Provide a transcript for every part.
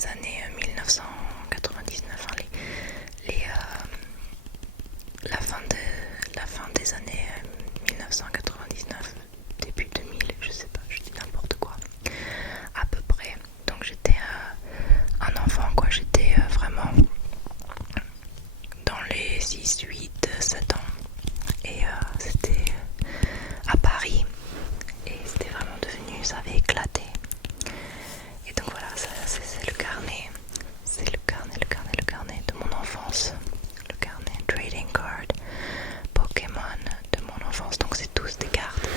les années 1999, hein, la fin des années 1999, début 2000, je sais pas, je dis n'importe quoi, à peu près. Donc j'étais un enfant quoi, j'étais vraiment dans les 6, 8, 7 ans et c'était à Paris et c'était vraiment devenu, ça avait éclaté. Et donc voilà, c'est le carnet, le carnet de mon enfance, le carnet trading card Pokémon de mon enfance. Donc c'est tous des cartes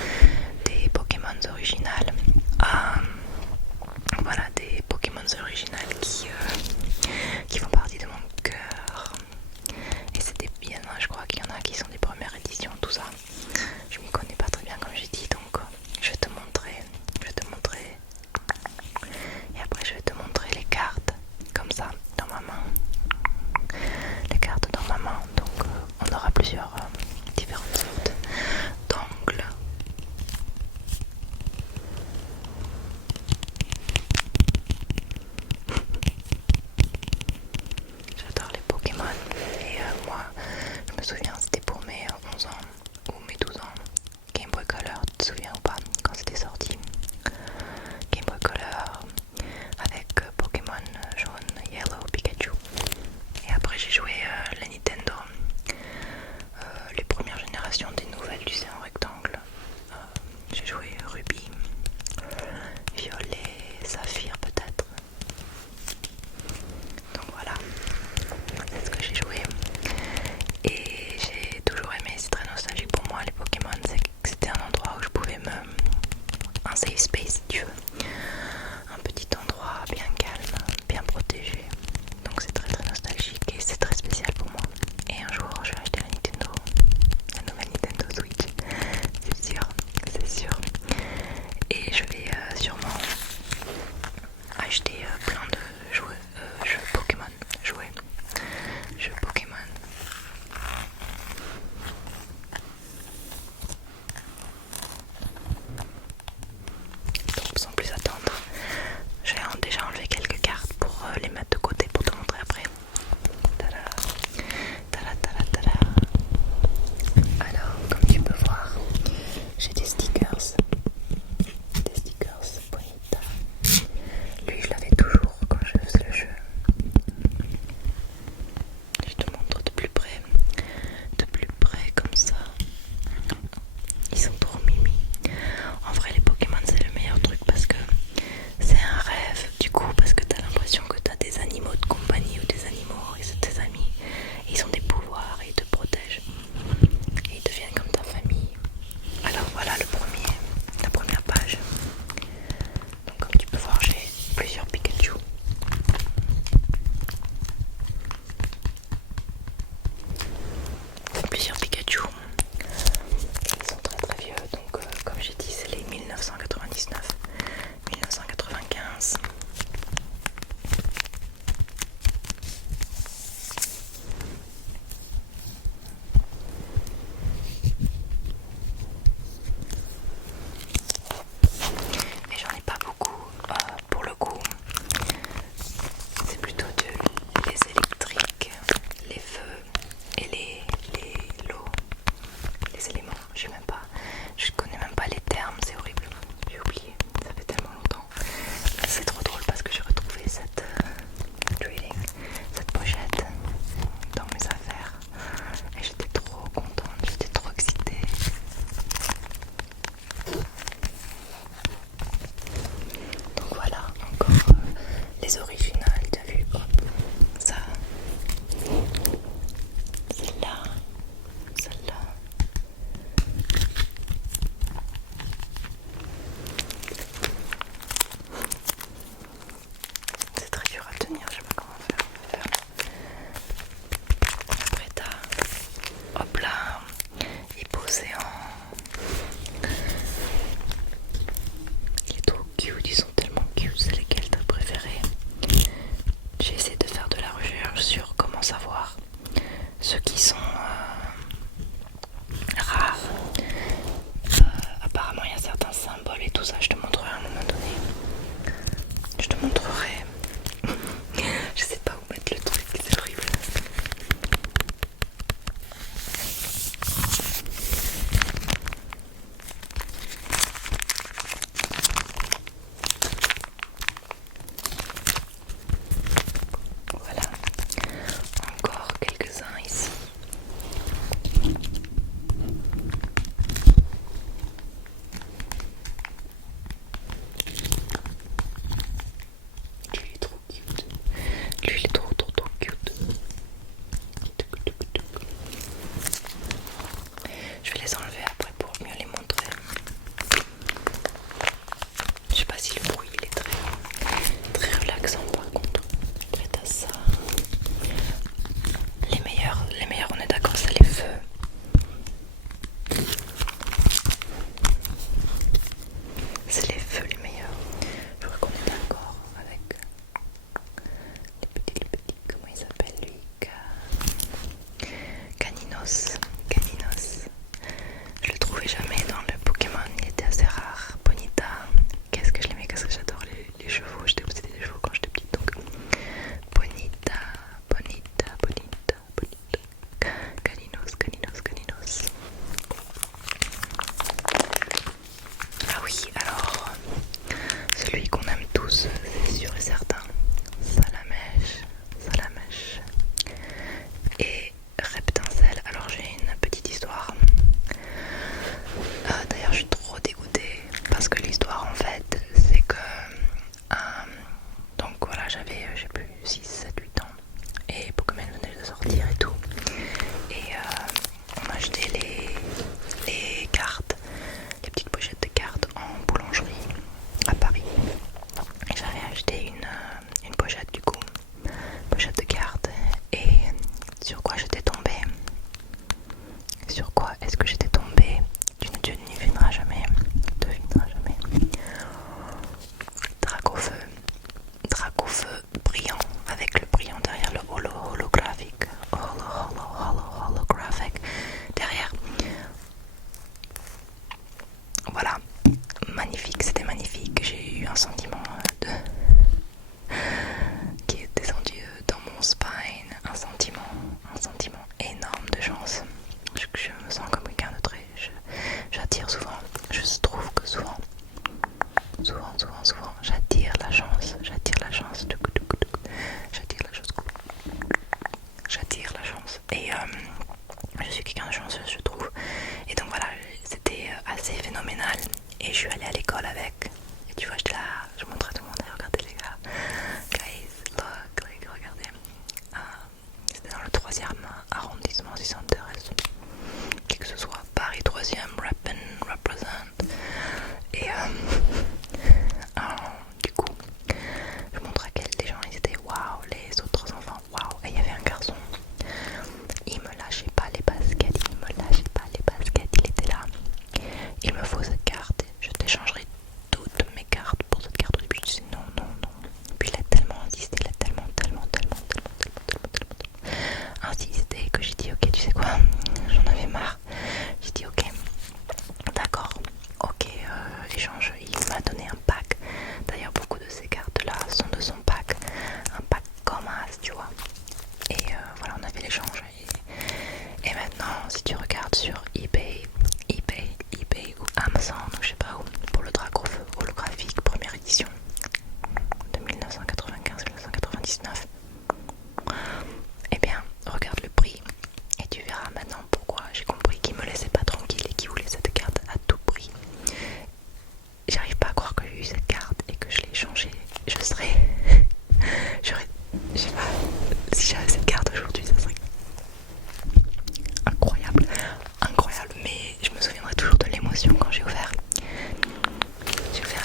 chanceuse je trouve. Et donc voilà, c'était assez phénoménal. Et je suis allée à l'école avec. Et tu vois, j'étais là, je montrais à tout le monde, regardez les gars. Guys, look, like, regardez. C'était dans le 3e arrondissement si ça intéresse. Qui que ce soit, Paris 3e, Rappin', Represent. Et du coup, je montrais à les gens, ils étaient waouh, les autres enfants, waouh. Et il y avait un garçon, il me lâchait pas les baskets, il me lâchait pas les baskets, il était là. Il me faut cette carte, je t'échangerai toutes mes cartes pour cette carte. Au début, je disais non, non, non. Puis il a tellement insisté, il a tellement insisté que j'ai dit ok, tu sais quoi, j'en avais marre. J'ai dit ok, d'accord, ok, échange. Il m'a donné un pack. D'ailleurs, beaucoup de ces cartes-là sont de son pack, un pack comme as, tu vois. Et voilà, on a fait l'échange. Et maintenant, si tu regardes sur eBay ou Amazon, ou je sais pas où, pour le dragon holographique première édition de 1995-1999, eh bien, regarde le prix et tu verras maintenant pourquoi j'ai compris qu'il me laissait pas tranquille et qu'il voulait cette carte à tout prix. J'arrive pas à croire que j'ai eu cette carte et que je l'ai échangée. Je sais pas, si j'avais cette carte aujourd'hui, ça serait incroyable, mais je me souviendrai toujours de l'émotion quand j'ai ouvert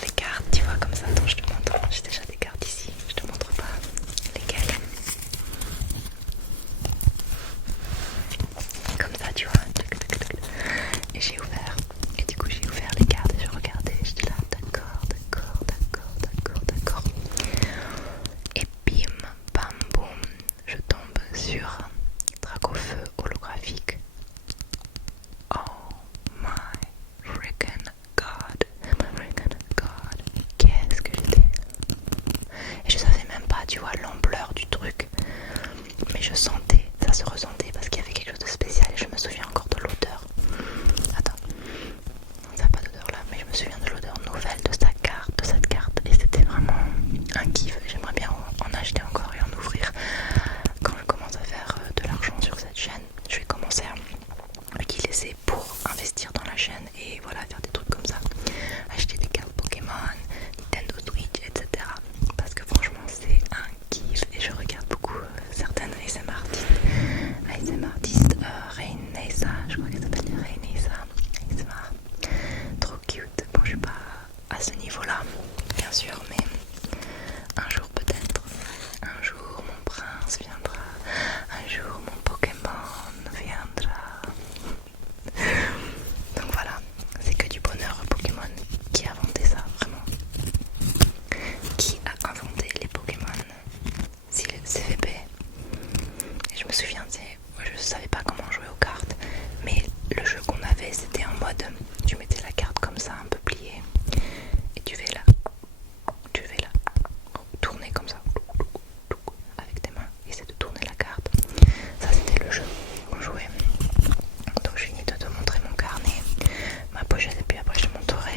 les cartes, tu vois, comme ça. Attends, je te montre, j'ai déjà des cartes ici, je te montre pas lesquelles. Comme ça, tu vois. Et j'ai ouvert, et du coup j'ai ouvert les cartes et je regardais, j'étais là, d'accord. Et bim, bam, boum, je tombe sur Dracofeu holographique. Oh my freaking god, qu'est-ce que j'étais. Et je savais même pas, tu vois, l'ampleur du truc, mais je sentais, ça se ressentait parce qu'il y avait quelque chose de spécial et je me souviens encore de l'odeur. Attends, ça n'a pas d'odeur là, mais je me souviens de l'odeur nouvelle de cette carte, et c'était vraiment un kiff. J'aimerais bien en acheter encore et en ouvrir. Quand je commence à faire de l'argent sur cette chaîne, je vais commencer à l'utiliser pour investir dans la chaîne et voilà, faire des trucs comme ça, acheter des cartes Pokémon, Nintendo Switch, etc. Parce que franchement c'est un kiff et je regarde beaucoup certaines ASMR artistes, Reynesa, je crois qu'elle s'appelle Reynesa ASMR, trop cute. Bon, je suis pas à ce niveau là bien sûr, mais un jour peut-être, un jour mon prince viendra, un jour mon Pokémon viendra. Donc voilà, c'est que du bonheur. Pokémon, qui a inventé ça, vraiment? Qui a inventé les Pokémon? C'est le CVP. Et je me souviens, je savais pas comment jouer aux cartes, mais le jeu qu'on avait, c'était en mode, tu mettais la carte comme ça, un peu pliée, et tu fais là, tourner comme ça, avec tes mains, essaie de tourner la carte. Ça, c'était le jeu qu'on jouait. Donc je finis de te montrer mon carnet, ma pochette, et puis après je te montrerai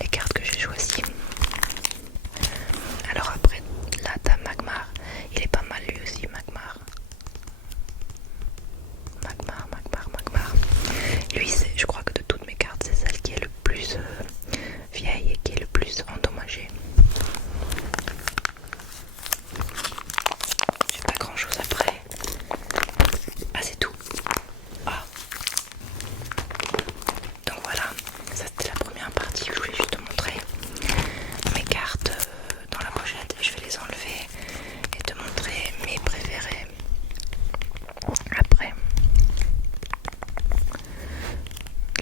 les cartes que j'ai choisies. Alors après, là t'as Magmar, il est pas mal lui aussi, Magmar. Lui, je crois que de toutes mes cartes, c'est celle qui est le plus vieille et qui est le plus endommagée. J'ai pas grand chose après. Ah, c'est tout. Ah. Donc voilà, ça c'était la première partie où je voulais juste te montrer mes cartes dans la pochette. Je vais les enlever et te montrer mes préférés. Après,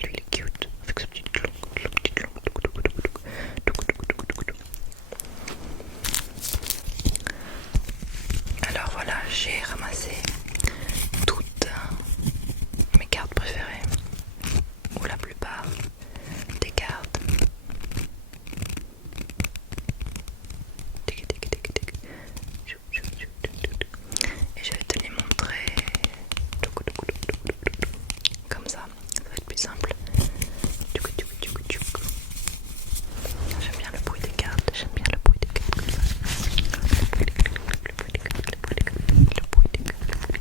lui il est cute avec sa petite langue. Alors voilà, j'ai ramassé toutes mes cartes préférées, ou la plupart des cartes. Et je vais te les montrer comme ça va être plus simple. J'aime bien le bruit des cartes, comme ça. Le bruit des cartes.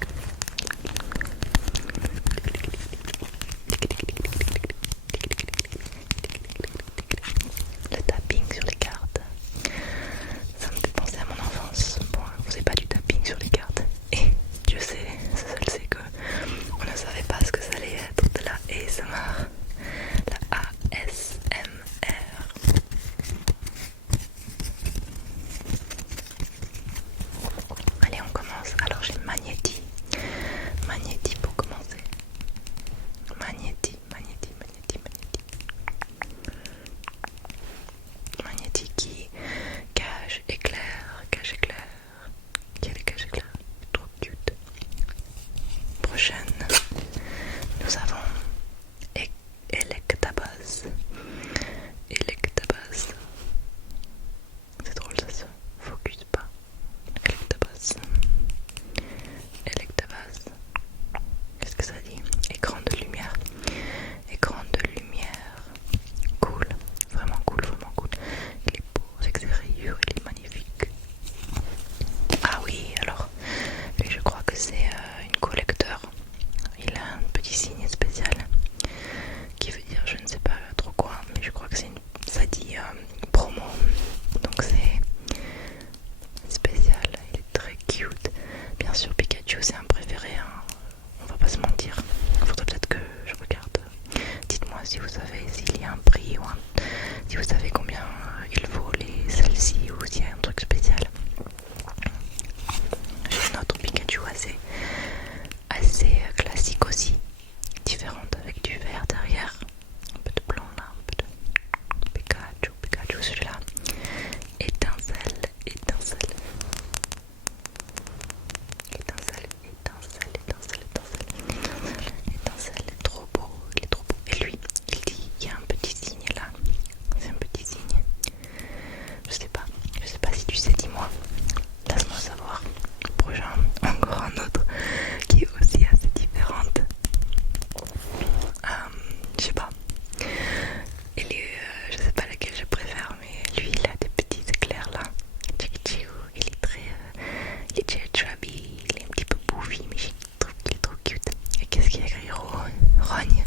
Il est déjà chubby, il est un petit peu bouffi, mais je trouve qu'il est trop cute. Et qu'est-ce qu'il y a écrit? Rogne.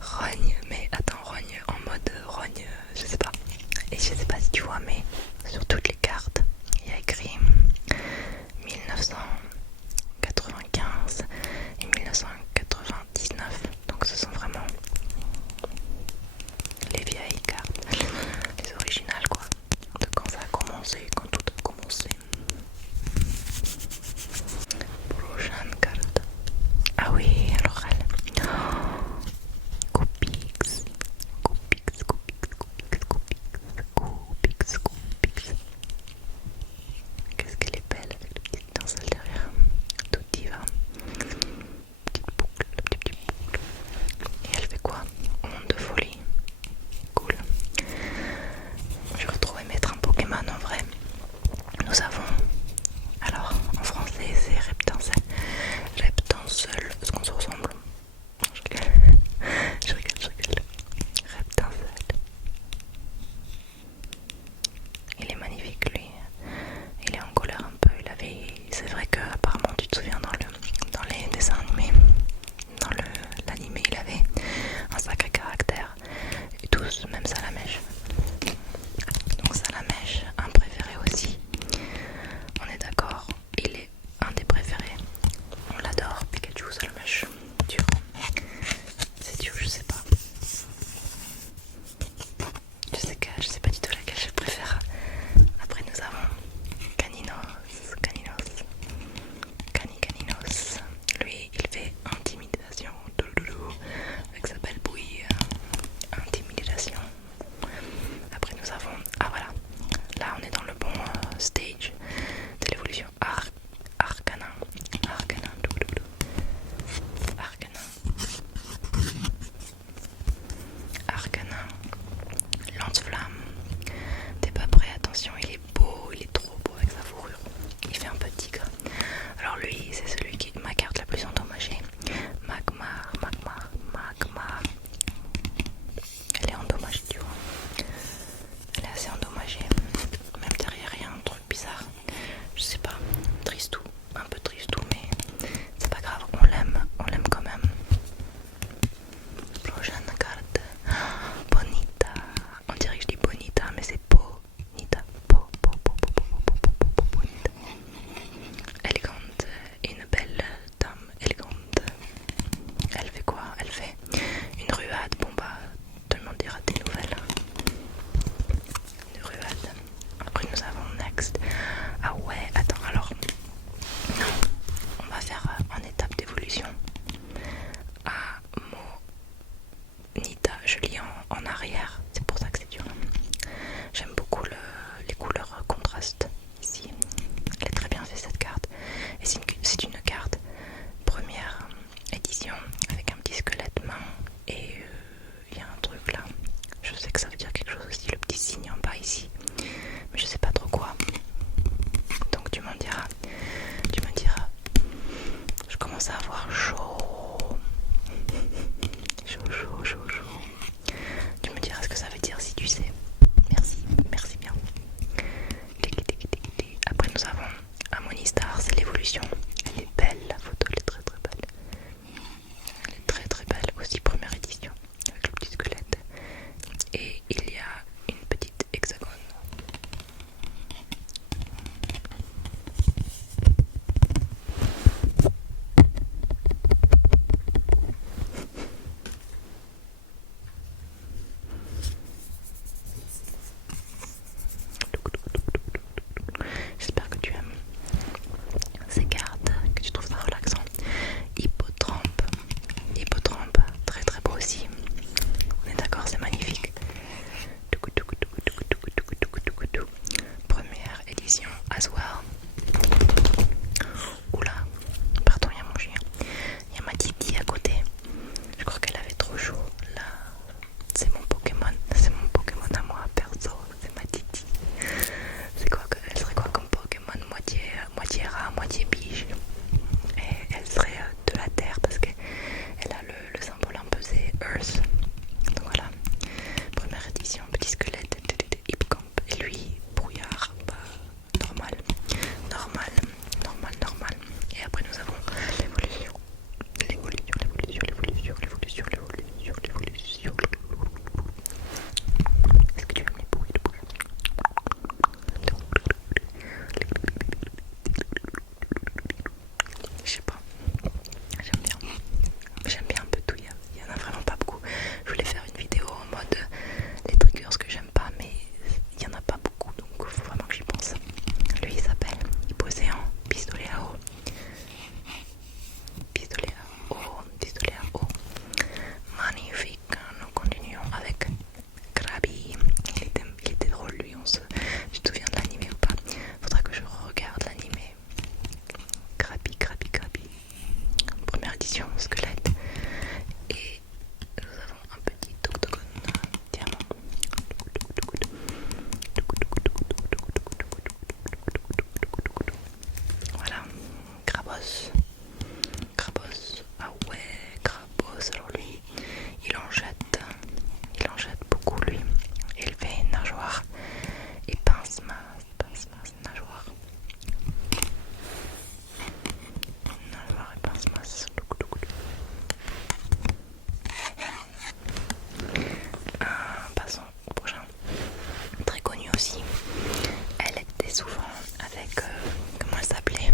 Rogne, mais attends, rogne en mode rogne, je sais pas. Et je sais pas si tu vois, mais sur toutes les cartes, il y a écrit 1995 et 1999. Donc ce sont vraiment les vieilles cartes, les originales quoi, de quand ça a commencé, quand tout a commencé. Prochaine carte. Ah oui, alors elle. Coupix. Qu'est-ce qu'elle est belle avec le petit étincelle derrière. Tout diva. Petite boucle, petite boucle. Et elle fait quoi? Monde de folie. Cool. J'aurais trop aimé être un Pokémon en vrai. Nous avons, alors en français c'est Reptincelle. Reptincelle, est-ce qu'on se ressemble? Je rigole. Reptincelle. Il est magnifique lui. Il est en colère un peu. C'est vrai que apparemment tu te souviens dans les dessins animés, dans l'animé il avait un sacré caractère. Et tous, même Salamèche. Donc Salamèche, un préféré aussi. On est d'accord, il est un des préférés. On l'adore, Pikachu, Salamèche. Dur. C'est dur, je sais pas. Je sais pas du tout laquelle je préfère. Après nous avons Caninos. Lui il fait intimidation avec sa belle bouille. Intimidation. Après nous avons, ah voilà, là on est dans le bon stage de l'évolution. Arcanin. Lance-flamme. T'es pas prêt, attention, il est beau, il est trop beau avec sa fourrure. Il fait un peu tigre. Alors lui, c'est celui qui est ma carte la plus endommagée. Magmar. Elle est endommagée, tu vois. Elle est assez endommagée. Même derrière, il y a un truc bizarre. Je sais pas, tristou. Un peu tristou, mais c'est pas grave. On l'aime quand même. Prochaine carte. Bonita. On dirait que je dis Bonita, mais c'est Bonita. Bonita. Élégante. Une belle dame élégante. Elle fait quoi? Elle fait une ruade. Bon bah, tout le monde dira des nouvelles. Une ruade. Après nous avons next. Ah ouais, attends, alors. Non, on va faire en étape d'évolution. Nita, je lis en arrière, c'est pour ça que c'est dur. J'aime beaucoup les couleurs contrastes ici. Elle est très bien faite cette carte. Et c'est une carte première édition avec un petit squelette main. Et il y a un truc là. Je sais que ça veut dire quelque chose aussi, le petit signe en bas ici. Mais je sais pas trop quoi. Donc tu m'en diras. Tu me diras. Je commence à avoir chaud. Chaud. Tu me diras ce que ça veut dire si tu sais. Merci bien. Après nous avons Amonistar, c'est l'évolution. Elle est belle, la photo, elle est très belle. Elle est très belle, aussi première édition, avec le petit squelette. Et il y a une petite hexagone. J'espère que tu aimes ces cartes, que tu trouves ça relaxant. Hippotrampe, très beau aussi. On est d'accord, c'est magnifique. Première édition as well. Oula, pardon, il y a mon chien. Il y a ma Titi à côté. Je crois qu'elle avait trop chaud. Là, c'est mon Pokémon à moi, perso. C'est ma Titi. Elle serait quoi comme Pokémon? Moitié rat, moitié biche. Et elle serait de la terre parce qu'elle a le symbole un peu, c'est Earth. Donc voilà. Première édition, petit squelette, Hippocampe. Et lui, brouillard, bah, normal. Krabos. Krabos, ah ouais, Krabos, alors lui, il en jette beaucoup lui. Élevé, nageoire et pince-masse, nageoire. Nageoire et pince-masse. Passons au prochain. Très connu aussi. Elle était souvent avec, comment elle s'appelait?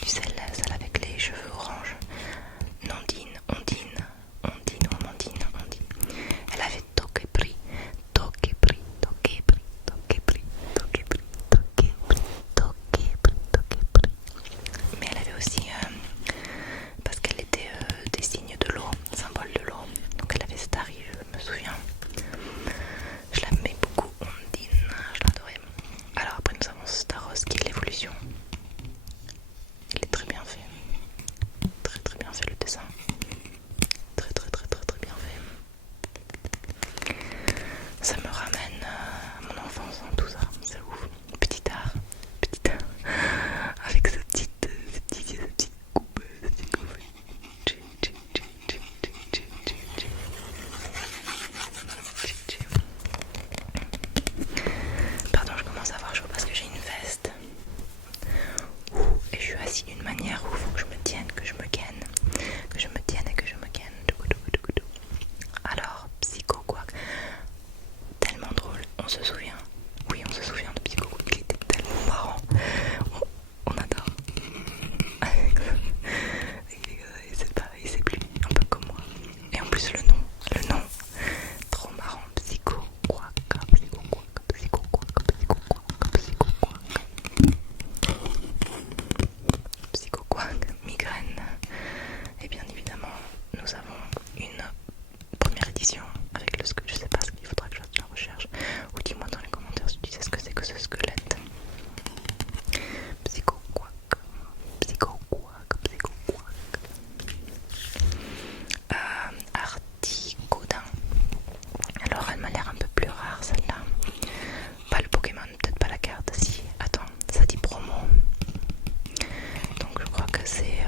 Tu sais, celle avec les cheveux orange. Ondine. Elle avait Tokepri. Mais elle avait aussi, parce qu'elle était des signes de l'eau, symbole de l'eau. Donc elle avait Starry, je me souviens. Je l'aimais beaucoup, Ondine, je l'adorais. Alors après nous avons Staros qui est l'évolution. Il est très bien fait. Très bien fait le dessin. Très bien fait. Ça me ramène à mon enfance, hein, tout ça, c'est ouf. Petit art. Avec sa petite coupe. Pardon, je commence à avoir chaud parce que j'ai une veste. Et je suis assise d'une manière où il faut que je me tienne, que je me gaine. Alors, Psycho Quack, tellement drôle, on se souvient de Psycho Quack, il était tellement marrant, on adore. Et c'est pareil, c'est plus un peu comme moi. Et en plus le nom, trop marrant, Psycho Quack. Psycho Quack, migraine. Et bien évidemment, nous avons une première édition avec le squelette. Je sais pas ce qu'il faudra que je fasse de la recherche. Ou dis-moi dans les commentaires si tu sais ce que c'est que ce squelette. Psycho Quack. Articodin. Alors elle m'a l'air un peu plus rare celle-là. Pas le Pokémon, peut-être pas la carte. Si, attends, ça dit promo. Donc je crois que c'est